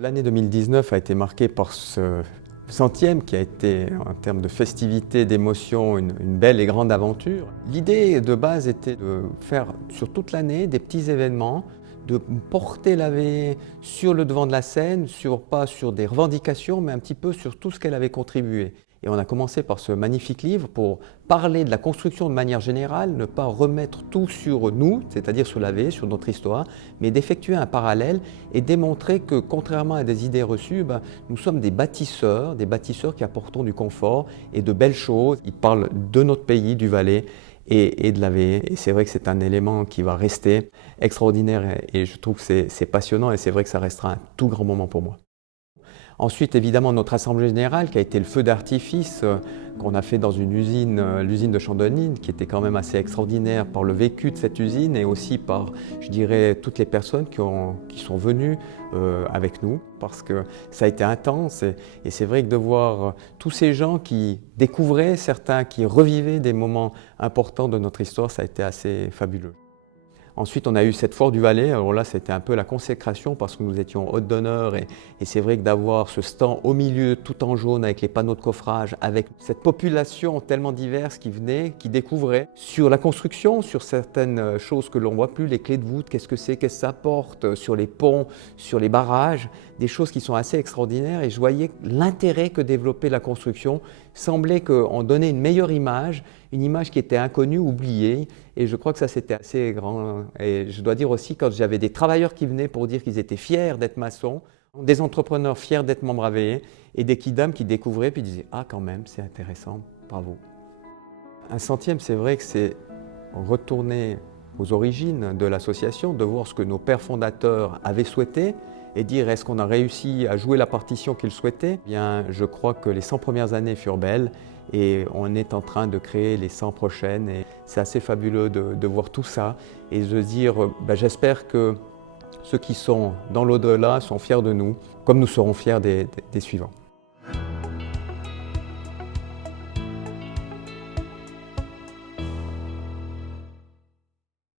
L'année 2019 a été marquée par ce centième qui a été, en termes de festivité, d'émotion, une belle et grande aventure. L'idée de base était de faire sur toute l'année des petits événements, de porter l'AV sur le devant de la scène, pas sur des revendications, mais un petit peu sur tout ce qu'elle avait contribué. Et on a commencé par ce magnifique livre pour parler de la construction de manière générale, ne pas remettre tout sur nous, c'est-à-dire sur l'AV, sur notre histoire, mais d'effectuer un parallèle et démontrer que, contrairement à des idées reçues, nous sommes des bâtisseurs qui apportons du confort et de belles choses. Il parle de notre pays, du Valais, et de l'AV. Et c'est vrai que c'est un élément qui va rester extraordinaire et je trouve que c'est passionnant et c'est vrai que ça restera un tout grand moment pour moi. Ensuite, évidemment, notre assemblée générale qui a été le feu d'artifice qu'on a fait dans une usine, l'usine de Chandonnine, qui était quand même assez extraordinaire par le vécu de cette usine et aussi par, je dirais, toutes les personnes qui sont venues avec nous, parce que ça a été intense et c'est vrai que de voir tous ces gens qui découvraient, certains qui revivaient des moments importants de notre histoire, ça a été assez fabuleux. Ensuite, on a eu cette foire du Valais. Alors là, c'était un peu la consécration parce que nous étions hôtes d'honneur et c'est vrai que d'avoir ce stand au milieu, tout en jaune, avec les panneaux de coffrage, avec cette population tellement diverse qui venait, qui découvrait sur la construction, sur certaines choses que l'on ne voit plus, les clés de voûte, qu'est-ce que que ça apporte, sur les ponts, sur les barrages, des choses qui sont assez extraordinaires et je voyais l'intérêt que développait la construction. Il semblait qu'on donnait une meilleure image, une image qui était inconnue, oubliée, et je crois que ça c'était assez grand. Et je dois dire aussi, quand j'avais des travailleurs qui venaient pour dire qu'ils étaient fiers d'être maçons, des entrepreneurs fiers d'être membres AVE, et des kidams qui découvraient puis disaient « Ah quand même, c'est intéressant, bravo ». Un centième, c'est vrai que c'est retourner aux origines de l'association, de voir ce que nos pères fondateurs avaient souhaité, et dire est-ce qu'on a réussi à jouer la partition qu'ils souhaitaient. Eh bien, je crois que les 100 premières années furent belles et on est en train de créer les 100 prochaines et c'est assez fabuleux de voir tout ça et de dire j'espère que ceux qui sont dans l'au-delà sont fiers de nous, comme nous serons fiers des suivants.